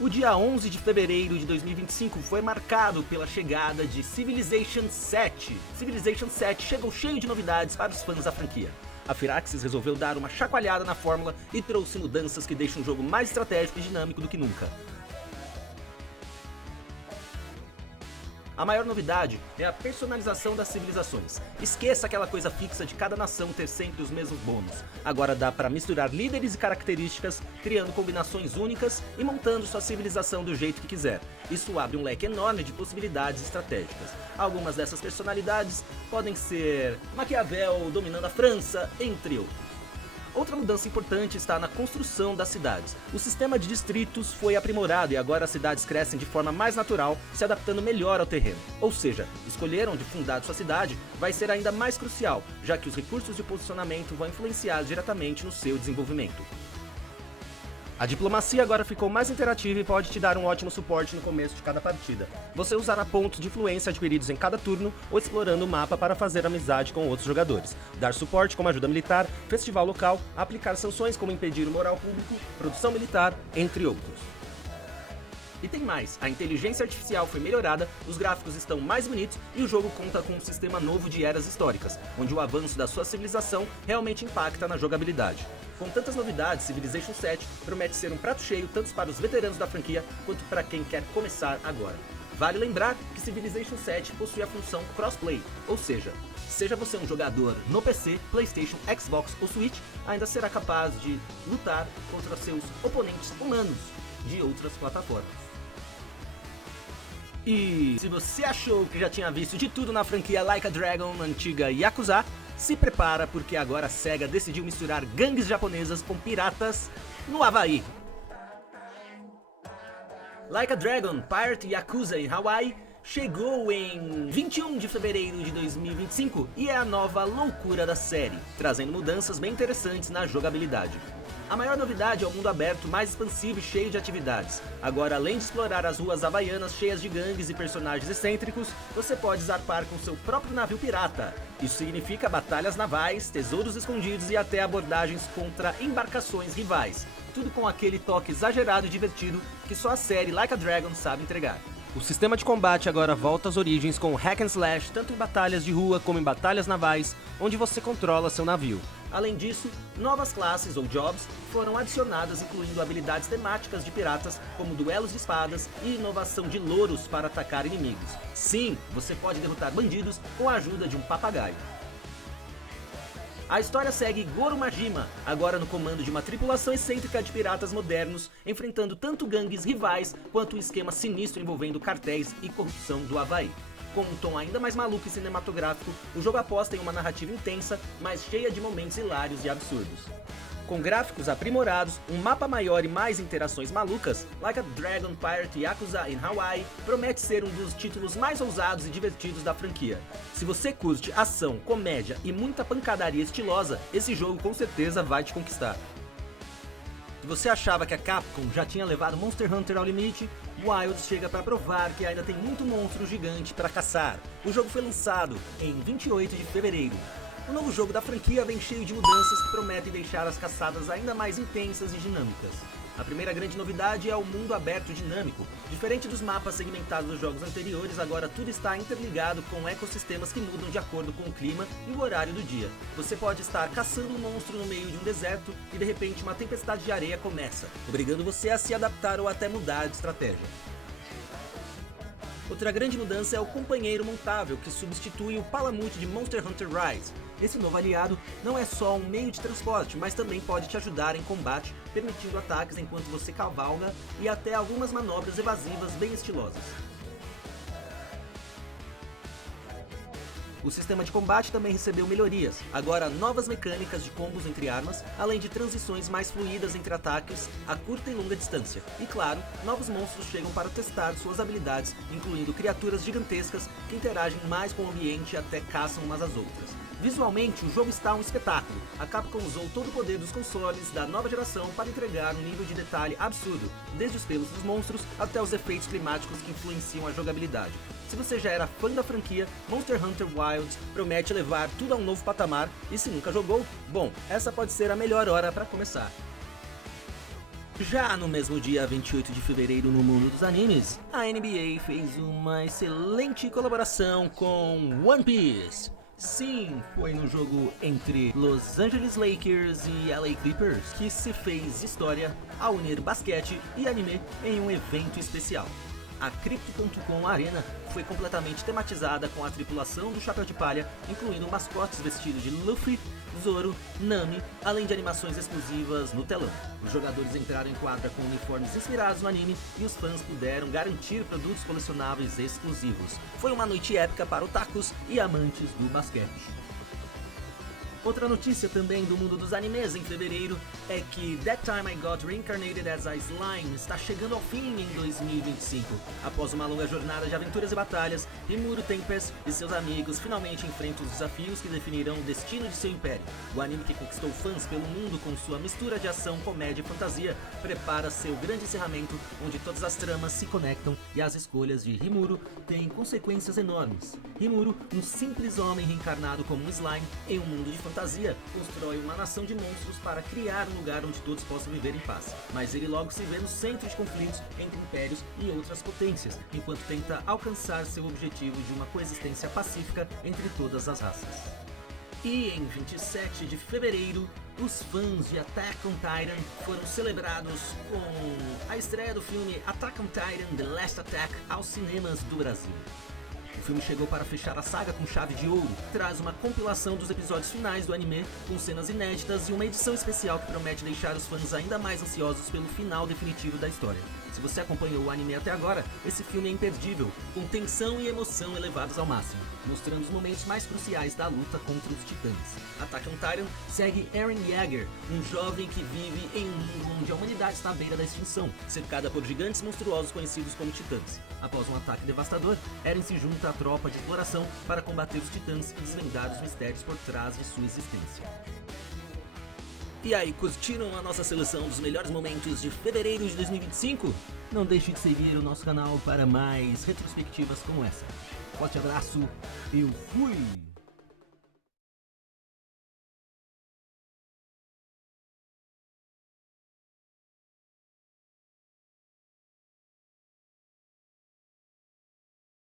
O dia 11 de fevereiro de 2025 foi marcado pela chegada de Civilization VII. Civilization VII chegou cheio de novidades para os fãs da franquia. A Firaxis resolveu dar uma chacoalhada na fórmula e trouxe mudanças que deixam o jogo mais estratégico e dinâmico do que nunca. A maior novidade é a personalização das civilizações. Esqueça aquela coisa fixa de cada nação ter sempre os mesmos bônus. Agora dá para misturar líderes e características, criando combinações únicas e montando sua civilização do jeito que quiser. Isso abre um leque enorme de possibilidades estratégicas. Algumas dessas personalidades podem ser Maquiavel dominando a França, entre outros. Outra mudança importante está na construção das cidades. O sistema de distritos foi aprimorado e agora as cidades crescem de forma mais natural, se adaptando melhor ao terreno. Ou seja, escolher onde fundar sua cidade vai ser ainda mais crucial, já que os recursos de posicionamento vão influenciar diretamente no seu desenvolvimento. A diplomacia agora ficou mais interativa e pode te dar um ótimo suporte no começo de cada partida. Você usará pontos de influência adquiridos em cada turno ou explorando o mapa para fazer amizade com outros jogadores, dar suporte como ajuda militar, festival local, aplicar sanções como impedir o moral público, produção militar, entre outros. E tem mais, a inteligência artificial foi melhorada, os gráficos estão mais bonitos e o jogo conta com um sistema novo de eras históricas, onde o avanço da sua civilização realmente impacta na jogabilidade. Com tantas novidades, Civilization VII promete ser um prato cheio tanto para os veteranos da franquia quanto para quem quer começar agora. Vale lembrar que Civilization VII possui a função crossplay, ou seja você um jogador no PC, PlayStation, Xbox ou Switch, ainda será capaz de lutar contra seus oponentes humanos de outras plataformas. E se você achou que já tinha visto de tudo na franquia Like a Dragon antiga Yakuza, se prepara porque agora a SEGA decidiu misturar gangues japonesas com piratas no Havaí. Like a Dragon Pirate Yakuza em Hawaii chegou em 21 de fevereiro de 2025 e é a nova loucura da série, trazendo mudanças bem interessantes na jogabilidade. A maior novidade é o mundo aberto mais expansivo e cheio de atividades. Agora, além de explorar as ruas havaianas cheias de gangues e personagens excêntricos, você pode zarpar com seu próprio navio pirata. Isso significa batalhas navais, tesouros escondidos e até abordagens contra embarcações rivais. Tudo com aquele toque exagerado e divertido que só a série Like a Dragon sabe entregar. O sistema de combate agora volta às origens com hack and slash, tanto em batalhas de rua como em batalhas navais, onde você controla seu navio. Além disso, novas classes ou jobs foram adicionadas, incluindo habilidades temáticas de piratas, como duelos de espadas e inovação de louros para atacar inimigos. Sim, você pode derrotar bandidos com a ajuda de um papagaio. A história segue Goro Majima, agora no comando de uma tripulação excêntrica de piratas modernos, enfrentando tanto gangues rivais quanto um esquema sinistro envolvendo cartéis e corrupção do Havaí. Com um tom ainda mais maluco e cinematográfico, o jogo aposta em uma narrativa intensa, mas cheia de momentos hilários e absurdos. Com gráficos aprimorados, um mapa maior e mais interações malucas, Like a Dragon Pirate Yakuza em Hawaii promete ser um dos títulos mais ousados e divertidos da franquia. Se você curte ação, comédia e muita pancadaria estilosa, esse jogo com certeza vai te conquistar. Se você achava que a Capcom já tinha levado Monster Hunter ao limite, Wilds chega para provar que ainda tem muito monstro gigante para caçar. O jogo foi lançado em 28 de fevereiro. O novo jogo da franquia vem cheio de mudanças que prometem deixar as caçadas ainda mais intensas e dinâmicas. A primeira grande novidade é o mundo aberto dinâmico. Diferente dos mapas segmentados dos jogos anteriores, agora tudo está interligado com ecossistemas que mudam de acordo com o clima e o horário do dia. Você pode estar caçando um monstro no meio de um deserto e de repente uma tempestade de areia começa, obrigando você a se adaptar ou até mudar de estratégia. Outra grande mudança é o companheiro montável, que substitui o Palamute de Monster Hunter Rise. Esse novo aliado não é só um meio de transporte, mas também pode te ajudar em combate, permitindo ataques enquanto você cavalga e até algumas manobras evasivas bem estilosas. O sistema de combate também recebeu melhorias, agora novas mecânicas de combos entre armas, além de transições mais fluídas entre ataques a curta e longa distância. E claro, novos monstros chegam para testar suas habilidades, incluindo criaturas gigantescas que interagem mais com o ambiente e até caçam umas às outras. Visualmente, o jogo está um espetáculo. A Capcom usou todo o poder dos consoles da nova geração para entregar um nível de detalhe absurdo, desde os pelos dos monstros até os efeitos climáticos que influenciam a jogabilidade. Se você já era fã da franquia, Monster Hunter Wilds promete levar tudo a um novo patamar, e se nunca jogou, bom, essa pode ser a melhor hora para começar. Já no mesmo dia 28 de fevereiro no mundo dos animes, a NBA fez uma excelente colaboração com One Piece. Sim, foi no jogo entre Los Angeles Lakers e LA Clippers que se fez história ao unir basquete e anime em um evento especial. A Crypto.com Arena foi completamente tematizada com a tripulação do Chapéu de Palha, incluindo mascotes vestidos de Luffy, Zoro, Nami, além de animações exclusivas no telão. Os jogadores entraram em quadra com uniformes inspirados no anime e os fãs puderam garantir produtos colecionáveis exclusivos. Foi uma noite épica para otakus e amantes do basquete. Outra notícia também do mundo dos animes em fevereiro é que That Time I Got Reincarnated as a Slime está chegando ao fim em 2025. Após uma longa jornada de aventuras e batalhas, Rimuru Tempest e seus amigos finalmente enfrentam os desafios que definirão o destino de seu império. O anime que conquistou fãs pelo mundo com sua mistura de ação, comédia e fantasia prepara seu grande encerramento, onde todas as tramas se conectam e as escolhas de Rimuru têm consequências enormes. Rimuru, um simples homem reencarnado como um slime em um mundo de fantasia, constrói uma nação de monstros para criar um lugar onde todos possam viver em paz. Mas ele logo se vê no centro de conflitos entre impérios e outras potências, enquanto tenta alcançar seu objetivo de uma coexistência pacífica entre todas as raças. E em 27 de fevereiro, os fãs de Attack on Titan foram celebrados com a estreia do filme Attack on Titan: The Last Attack aos cinemas do Brasil. O filme chegou para fechar a saga com chave de ouro, traz uma compilação dos episódios finais do anime, com cenas inéditas e uma edição especial que promete deixar os fãs ainda mais ansiosos pelo final definitivo da história. Se você acompanhou o anime até agora, esse filme é imperdível, com tensão e emoção elevados ao máximo, mostrando os momentos mais cruciais da luta contra os titãs. Attack on Titan segue Eren Yeager, um jovem que vive em um mundo onde a humanidade está à beira da extinção, cercada por gigantes monstruosos conhecidos como titãs. Após um ataque devastador, Eren se junta à tropa de exploração para combater os titãs e desvendar os mistérios por trás de sua existência. E aí, curtiram a nossa seleção dos melhores momentos de fevereiro de 2025? Não deixe de seguir o nosso canal para mais retrospectivas como essa. Forte abraço, eu fui!